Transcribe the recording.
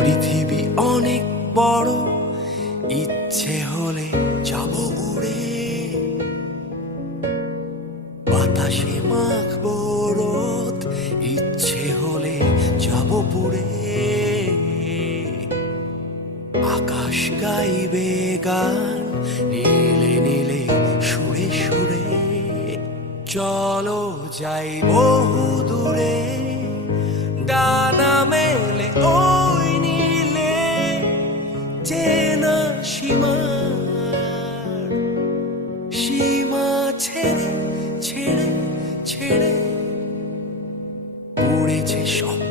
পৃথিবী অনেক বড়, ইচ্ছে হলে যাব উড়ে। বাতাসে মাখবো রোদ, ইচ্ছে হলে যাব পুড়ে। আকাশ গাইবে গান, নীলে নীলে সুরে সুরে। চলো যাই বহু দূরে, ডানা মেলে ওই নীলে। চেনা সীমা ছেড়ে ছেড়ে ছেড়ে উড়েছে স্বপ্ন।